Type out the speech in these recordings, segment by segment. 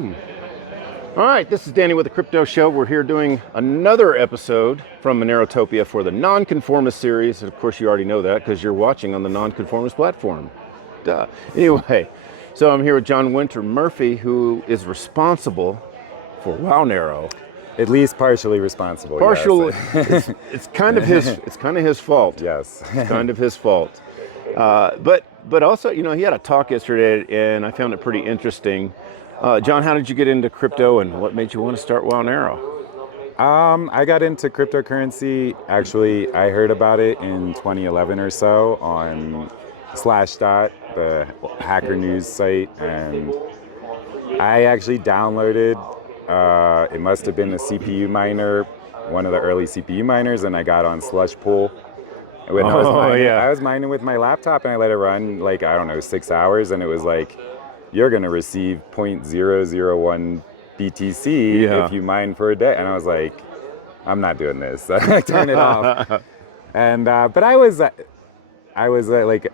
All right, this is Danny with the Crypto Show. We're here doing another episode from Monerotopia for the Nonconformist series. And of course, you already know that because you're watching on the Nonconformist platform. Duh. Anyway, so I'm here with John Winter Murphy, who is responsible for Wownero. At least partially responsible. Partial. Yes. It's kind of his. It's kind of his fault. Yes. It's kind of his fault. But also, you know, he had a talk yesterday, and I found it pretty interesting. John, how did you get into crypto, and what made you want to start Wownero? I got into cryptocurrency. Actually, I heard about it in 2011 or so on Slashdot, the hacker news site, and I actually downloaded. It must have been a CPU miner, one of the early CPU miners, and I got on Slush Pool. When I was mining, I was mining with my laptop, and I let it run like, I don't know, 6 hours, and it was like, you're going to receive 0.001 BTC if you mine for a day. And I was like, I'm not doing this. I turned it off. And but I was like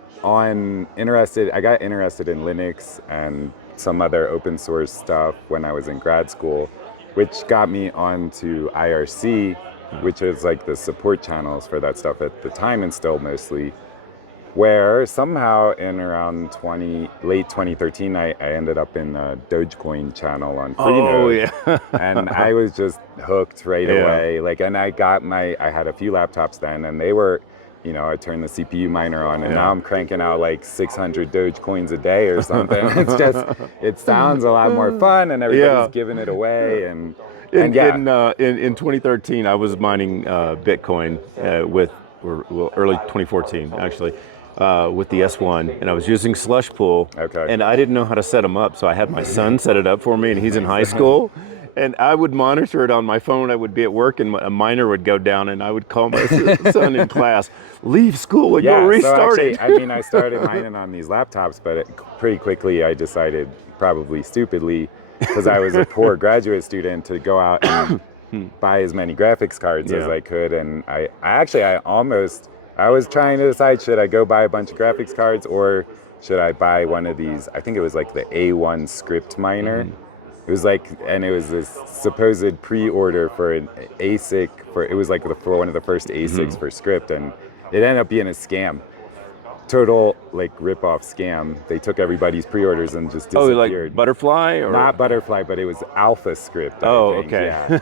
interested. I got interested in Linux and some other open source stuff when I was in grad school, which got me onto IRC, which is like the support channels for that stuff at the time, and still mostly. Where somehow in around late 2013, I ended up in a Dogecoin channel on Freenode. And I was just hooked right away. Like, and I had a few laptops then, and they were, you know, I turned the CPU miner on, and now I'm cranking out like 600 Dogecoins a day or something. It's just, it sounds a lot more fun, and everybody's giving it away. In 2013, I was mining Bitcoin early 2014 actually. With the S1, and I was using Slush Pool, and I didn't know how to set them up, so I had my son set it up for me, and he's in high school, and I would monitor it on my phone. I would be at work, and a miner would go down, and I would call my son in class, leave school and go restart so actually, it. I mean, I started mining on these laptops, but pretty quickly I decided, probably stupidly, because I was a poor graduate student, to go out and buy as many graphics cards as I could, and I was trying to decide, should I go buy a bunch of graphics cards, or should I buy one of these? I think it was like the A1 script miner. It was like, and it was this supposed pre-order for an ASIC, it was like for one of the first ASICs for script, and it ended up being a scam. Total like rip-off scam. They took everybody's pre-orders and just disappeared. Oh, like Butterfly? Or? Not Butterfly, but it was Alpha Script. I think. Yeah.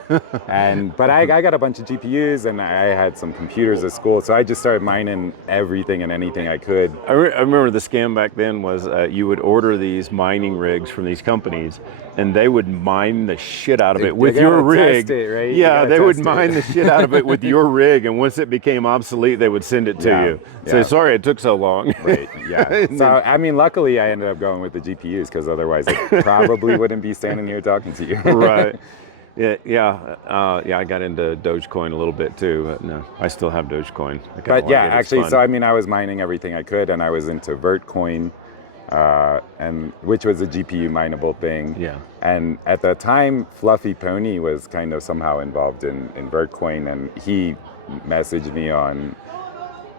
But I got a bunch of GPUs, and I had some computers at school, so I just started mining everything and anything I could. I remember the scam back then was you would order these mining rigs from these companies, and they would mine the shit out of it with your rig. Test it, right? Yeah, they would mine the shit out of it with your rig, and once it became obsolete, they would send it to you. So sorry it took so long. Right, yeah. So, I mean, luckily I ended up going with the GPUs, because otherwise I probably wouldn't be standing here talking to you. Right. I got into Dogecoin a little bit too. No, I still have Dogecoin. But yeah, actually, so I mean, I was mining everything I could, and I was into Vertcoin, and which was a GPU mineable thing. Yeah. And at the time, Fluffy Pony was kind of somehow involved in Vertcoin, and he messaged me on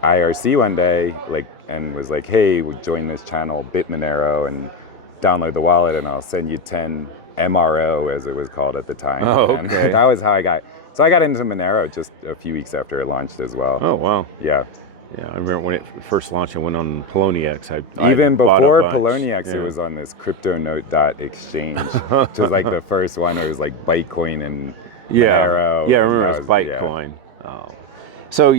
IRC one day, and was like, "Hey, join this channel, Monero, and download the wallet, and I'll send you 10 MRO, as it was called at the time." Oh, okay. And that was how I got into Monero just a few weeks after it launched as well. Oh, wow. Yeah. Yeah, I remember when it first launched, I went on Poloniex. Even before Poloniex, it was on this CryptoNote.exchange, which was like the first one. It was like Bytecoin and Monero. Yeah, I remember it was Bytecoin. Yeah. Oh. So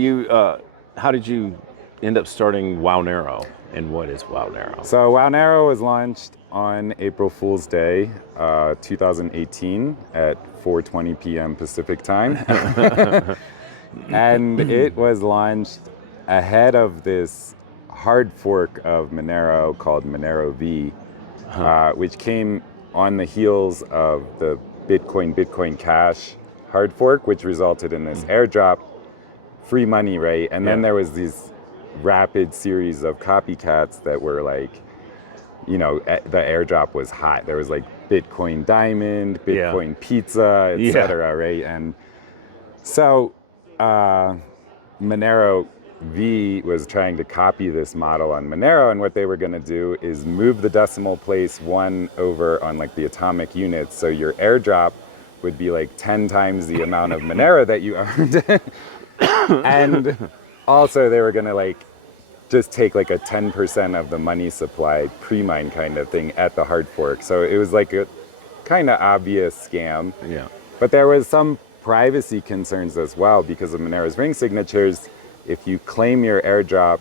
how did you end up starting Wownero, and what is Wownero? So Wownero was launched on April Fool's Day, 2018 at 4:20 p.m. Pacific time. And it was launched ahead of this hard fork of Monero called Monero V, which came on the heels of the Bitcoin Cash hard fork, which resulted in this airdrop, free money, right? And then there was these rapid series of copycats that were like, you know, the airdrop was hot. There was like Bitcoin Diamond, Bitcoin Pizza, etc., right? And so Monero V was trying to copy this model on Monero, and what they were going to do is move the decimal place 1 over on like the atomic units, so your airdrop would be like 10 times the amount of Monero that you earned. And also they were going to like just take like a 10% of the money supply pre-mine kind of thing at the hard fork. So it was like a kind of obvious scam. Yeah. But there was some privacy concerns as well because of Monero's ring signatures. If you claim your airdrop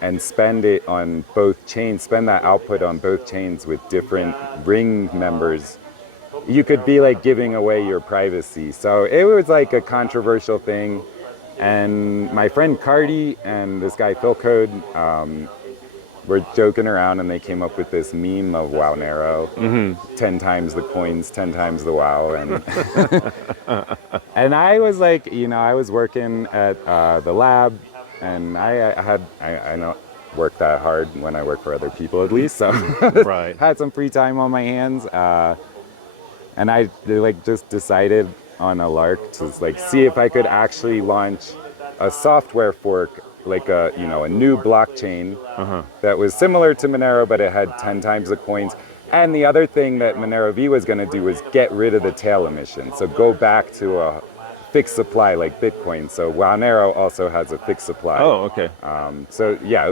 and spend it on both chains, spend that output on both chains with different ring members, you could be like giving away your privacy. So it was like a controversial thing. And my friend Cardi and this guy Phil Code were joking around, and they came up with this meme of Wownero, 10 times the coins, 10 times the wow. And and I was like, you know, I was working at the lab, and I don't work that hard when I work for other people, at least. So Right. had some free time on my hands, and I like just decided on a lark to like see if I could actually launch a software fork, like a new blockchain that was similar to Monero, but it had 10 times the coins. And the other thing that Monero V was going to do was get rid of the tail emission, so go back to a fixed supply like Bitcoin. So Wownero also has a fixed supply. Oh, okay. So yeah,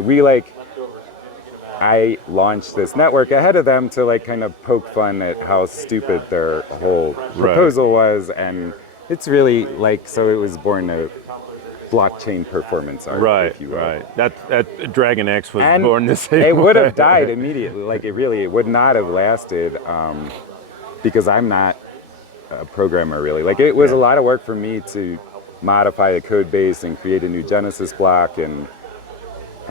I launched this network ahead of them to like kind of poke fun at how stupid their whole proposal was, and it's really like, so it was born a blockchain performance art, if you will. Right. That Dragon X was And born the same it would way. have died immediately. Like it would not have lasted because I'm not a programmer really. Like it was a lot of work for me to modify the code base and create a new Genesis block, and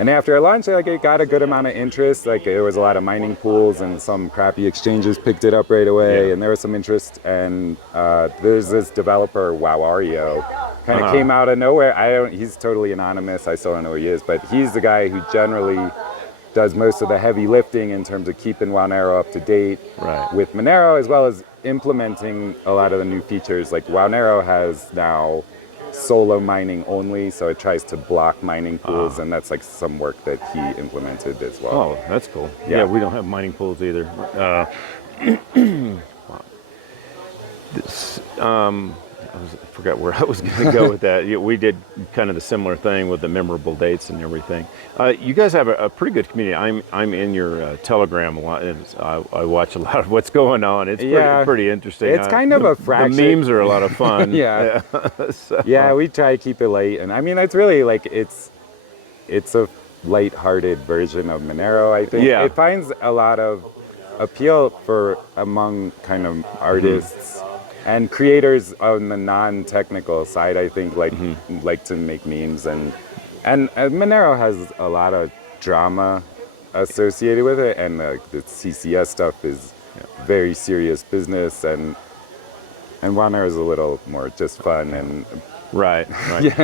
after I launched it, like it got a good amount of interest. Like there was a lot of mining pools, and some crappy exchanges picked it up right away, and there was some interest. And there's this developer, Wowario, kind of came out of nowhere. He's totally anonymous. I still don't know who he is, but he's the guy who generally does most of the heavy lifting in terms of keeping Wownero up to date with Monero, as well as implementing a lot of the new features. Like Wownero has now solo mining only, so it tries to block mining pools, and that's like some work that he implemented as well. Oh, that's cool. Yeah, we don't have mining pools either. I forgot where I was going to go with that. We did kind of the similar thing with the memorable dates and everything. You guys have a pretty good community. I'm in your Telegram a lot, and I watch a lot of what's going on. It's pretty interesting. It's kind of a fraction. The memes are a lot of fun. Yeah, we try to keep it light, and I mean it's really like it's a light-hearted version of Monero. I think it finds a lot of appeal among kind of artists. And creators on the non-technical side, I think, like to make memes, and Monero has a lot of drama associated with it, and the CCS stuff is very serious business, and Wownero is a little more just fun and. Right.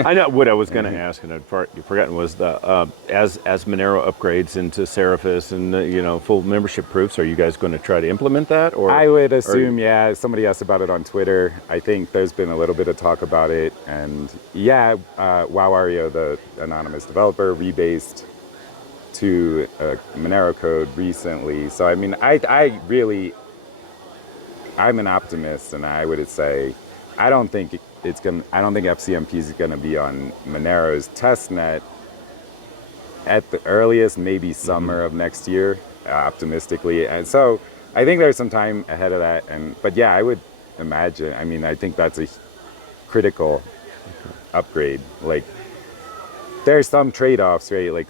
I know what I was going to ask, and I'd forgotten was as Monero upgrades into Seraphis and full membership proofs, are you guys going to try to implement that? Or I would assume, somebody asked about it on Twitter. I think there's been a little bit of talk about it, and Wowario, the anonymous developer, rebased to Monero code recently. So I mean, I'm an optimist, and I would say I don't think FCMP is going to be on Monero's testnet at the earliest, maybe summer of next year, optimistically. And so I think there's some time ahead of that. But I would imagine. I mean, I think that's a critical upgrade. Like, there's some trade-offs, right? Like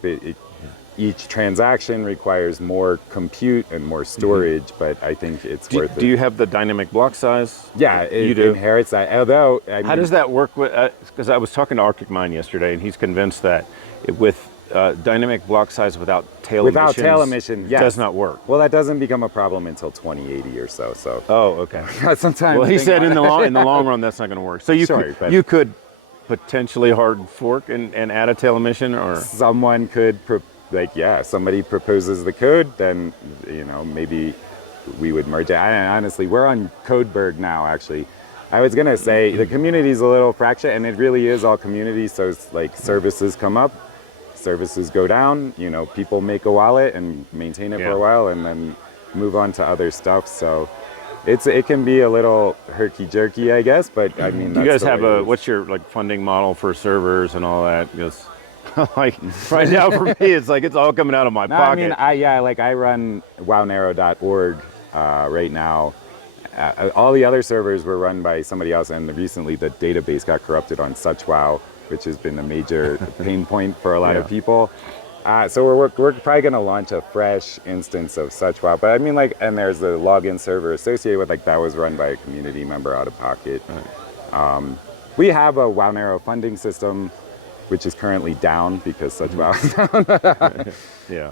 each transaction requires more compute and more storage, but I think it's worth it. Do you have the dynamic block size? Yeah, it inherits that. Although, how does that work? Because I was talking to Arctic Mine yesterday, and he's convinced that with dynamic block size without tail emission, does not work. Well, that doesn't become a problem until 2080 or so. Oh, okay. Sometimes. Well, he said in the long run that's not going to work. So you could potentially hard fork and add a tail emission, or someone could. Somebody proposes the code, then maybe we would merge it. Honestly, we're on Codeberg now, actually, I was gonna say the community is a little fractured, and it really is all community. So it's like services come up, services go down. You know, people make a wallet and maintain it for a while, and then move on to other stuff. So it can be a little herky jerky, I guess. But I mean, you guys have what's your like funding model for servers and all that? Because like right now for me, it's like it's all coming out of my pocket. I mean, I run Wownero.org right now. All the other servers were run by somebody else, and recently the database got corrupted on SuchWow, which has been a major pain point for a lot of people. So we're probably going to launch a fresh instance of SuchWow. But I mean, like, and there's the login server associated with, like, that was run by a community member out of pocket. We have a Wownero funding system, which is currently down because SuchWow is down.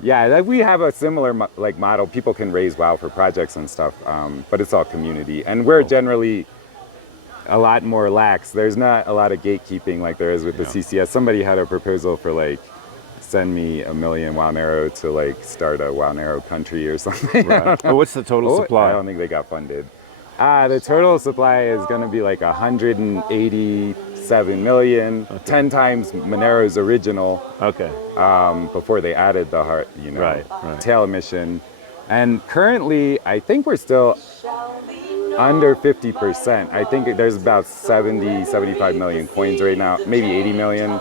Yeah, we have a similar like model. People can raise WoW for projects and stuff, but it's all community. And we're generally a lot more lax. There's not a lot of gatekeeping like there is with the CCS. Somebody had a proposal for like, send me 1 million Wownero to like start a Wownero country or something. Right. What's the total supply? I don't think they got funded. The total supply is going to be like 187 million, 10 times Monero's original. Okay. Before they added the tail emission, and currently I think we're still under 50%. I think there's about 75 million coins right now, maybe 80 million.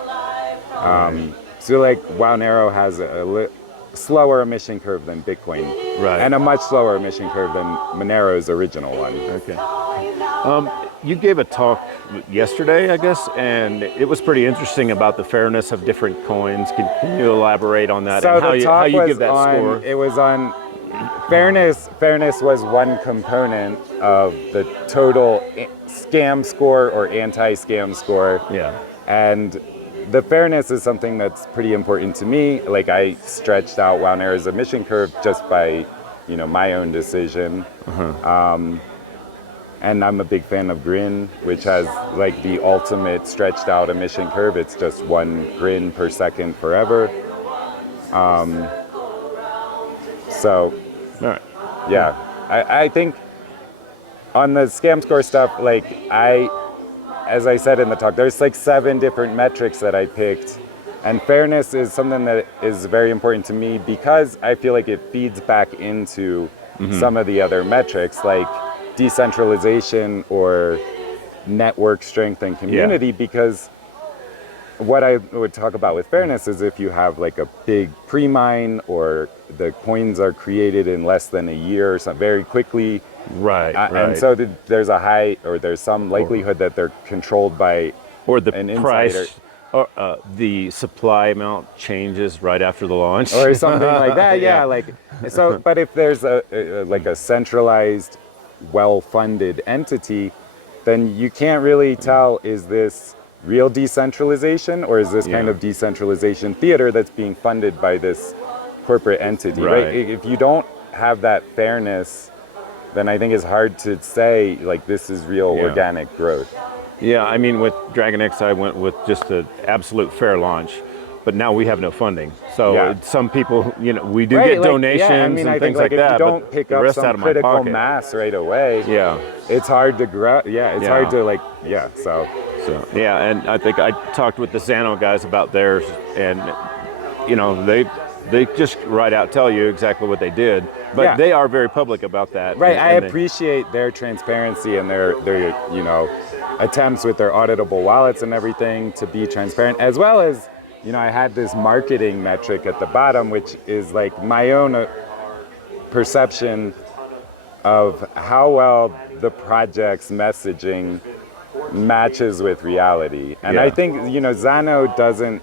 So like Wownero has a slower emission curve than Bitcoin, and a much slower emission curve than Monero's original one. Okay. You gave a talk yesterday, I guess, and it was pretty interesting about the fairness of different coins. Can you elaborate on that? So and how you give that score? It was on fairness. Fairness was one component of the total scam score or anti-scam score. Yeah. And the fairness is something that's pretty important to me. Like I stretched out Wownero's emission curve just by, my own decision. And I'm a big fan of Grin, which has like the ultimate stretched out emission curve. It's just 1 Grin per second forever. So, yeah, I think on the scam score stuff, like as I said in the talk, there's like 7 different metrics that I picked. And fairness is something that is very important to me because I feel like it feeds back into some of the other metrics like decentralization or network strength and community, because what I would talk about with fairness is if you have like a big pre-mine or the coins are created in less than a year or something very quickly. Right. And so there's a high, or there's some likelihood that they're controlled by an price, or the supply amount changes right after the launch, or something like that. But if there's a centralized, well-funded entity, then you can't really tell, is this real decentralization or is this kind of decentralization theater that's being funded by this corporate entity, right? If you don't have that fairness, then I think it's hard to say like this is real organic growth. Yeah, I mean with Dragon X I went with just an absolute fair launch, but now we have no funding. So some people, we do get donations and things like that. If you don't pick up some critical mass right away, it's hard to grow. It's hard to So and I think I talked with the Xano guys about theirs, and they just right out tell you exactly what they did, but they are very public about that. Right, I appreciate their transparency and their attempts with their auditable wallets and everything to be transparent, as well as I had this marketing metric at the bottom, which is like my own perception of how well the project's messaging matches with reality. And I think, Xano doesn't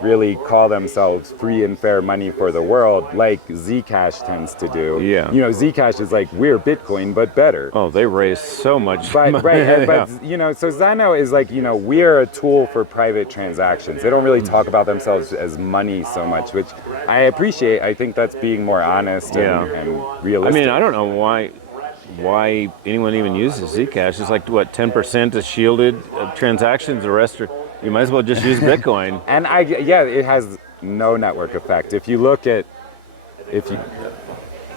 really call themselves free and fair money for the world like Zcash tends to do. Zcash is like, we're Bitcoin, but better. Oh, they raise so much money. But so Xano is like, we're a tool for private transactions. They don't really talk about themselves as money so much, which I appreciate. I think that's being more honest and realistic. I mean, I don't know why anyone even uses Zcash. It's like, 10% is shielded transactions, the rest are... You might as well just use Bitcoin. And it has no network effect. If you look at, it's just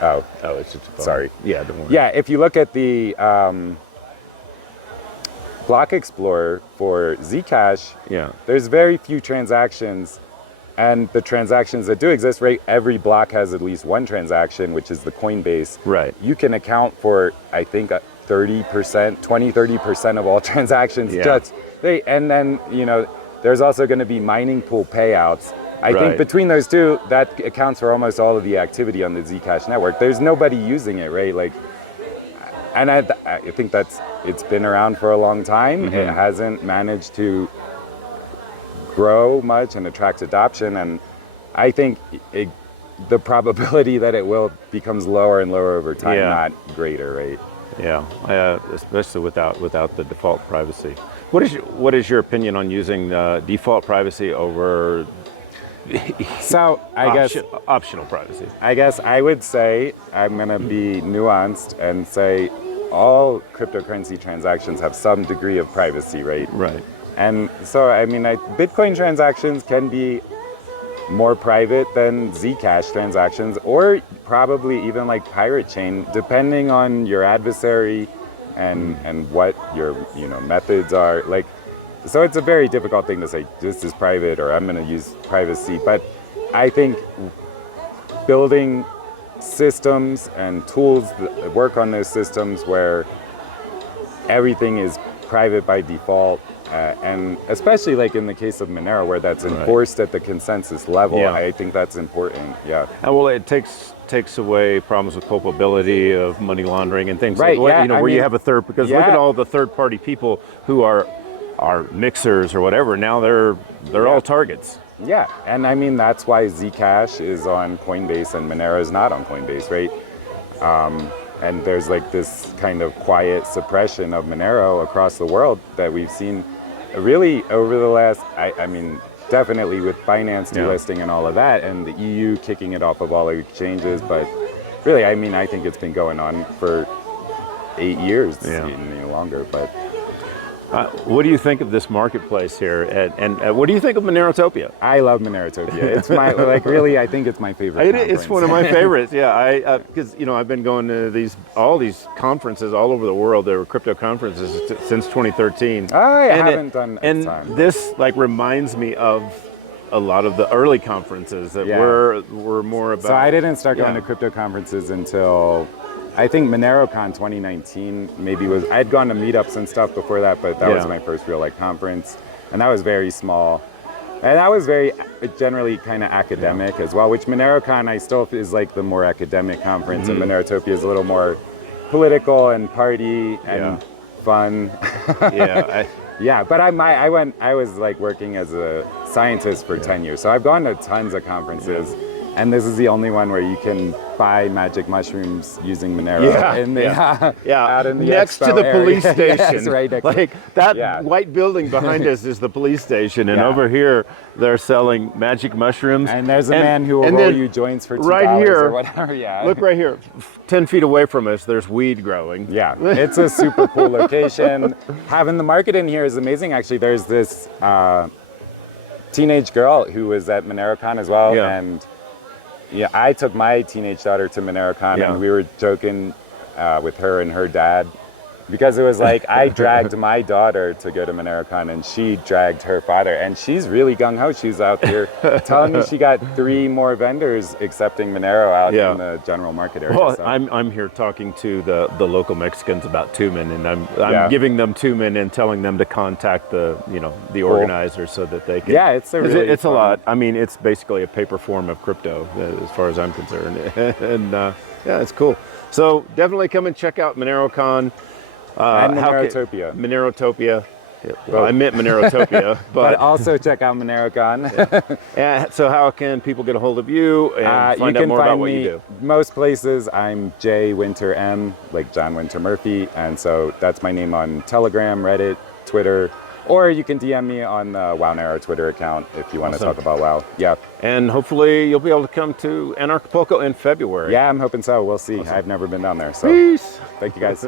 a phone. Sorry. Yeah, don't worry. Yeah, if you look at the Block Explorer for Zcash, Yeah. there's very few transactions. And the transactions that do exist, right? Every block has at least one transaction, which is the Coinbase. Right. You can account for, I think, 30%, 30% of all transactions. Yeah. Just, and then, there's also going to be mining pool payouts. I think Right. between those two, that accounts for almost all of the activity on the Zcash network. There's nobody using it, right? Like, and I think it's been around for a long time. Mm-hmm. It hasn't managed to grow much and attract adoption, and I think the probability that it will becomes lower and lower over time, Yeah. not greater, right? Yeah, especially without the default privacy. What is your opinion on using default privacy over So I guess optional privacy? I guess I would say I'm going to be nuanced and say all cryptocurrency transactions have some degree of privacy, right? Right. And so, I mean, Bitcoin transactions can be more private than Zcash transactions, or probably even like Pirate Chain, depending on your adversary and what your methods are. Like, so it's a very difficult thing to say this is private or I'm going to use privacy. But I think building systems and tools that work on those systems where everything is private by default. And especially like in the case of Monero, where that's enforced at the consensus level, Yeah. I think that's important. Yeah. Well, it takes away problems with culpability of money laundering and things Right, like yeah, where you have a third, because look yeah. at all the third-party people who are mixers or whatever. Now they're all targets. Yeah, and I mean that's why Zcash is on Coinbase and Monero is not on Coinbase, right? And there's like this kind of quiet suppression of Monero across the world that we've seen really over the last, I mean, definitely with Binance delisting and all of that, and the EU kicking it off of all the exchanges. But really, I mean, I think it's been going on for 8 years, even longer. But what do you think of this marketplace here, and what do you think of Monerotopia? I love Monerotopia. It's my really, I think it's my favorite. It's one of my favorites. Yeah, because I've been going to all these conferences all over the world. There were crypto conferences since 2013. I haven't done a and ton. This recminds me of a lot of the early conferences that were more about. So I didn't start going to crypto conferences until I think Monerocon 2019 I'd gone to meetups and stuff before that, but that was my first real conference, and that was very small, and that was very generally kind of academic as well. Which Monerocon I still is like the more academic conference, and Monerotopia is a little more political and party and fun. But I was like working as a scientist for 10 years, so I've gone to tons of conferences. And this is the only one where you can buy magic mushrooms using Monero. Out in the next to the police station. Yes, right next like that white building behind us is the police station, and over here they're selling magic mushrooms. And there's a man who will roll you joints for $2 right here, or whatever. Yeah. Look right here, 10 feet away from us, there's weed growing. Yeah, it's a super cool location. Having the market in here is amazing. Actually, there's this teenage girl who was at Monerocon as well, and I took my teenage daughter to Monerocon, and we were joking with her and her dad, because it was like I dragged my daughter to go to Monerocon, and she dragged her father, and she's really gung-ho. She's out here telling me she got 3 more vendors accepting Monero out in the general market area. Well, so. I'm here talking to the local Mexicans about Tumen, and I'm giving them Tumen and telling them to contact the organizers so that they can. Yeah, it's a lot. I mean, it's basically a paper form of crypto as far as I'm concerned, and it's cool. So definitely come and check out Monerocon. And Monerotopia. Monerotopia. Well, I meant Monerotopia, but also check out Monerocon. So how can people get a hold of you and find out more about what you do? Most places, I'm J Winter M, like John Winter Murphy, and so that's my name on Telegram, Reddit, Twitter, or you can DM me on the Wownero Twitter account if you want to talk about WoW. Yeah. And hopefully you'll be able to come to Anarchapulco in February. Yeah, I'm hoping so. We'll see. Awesome. I've never been down there, so. Peace. Thank you guys.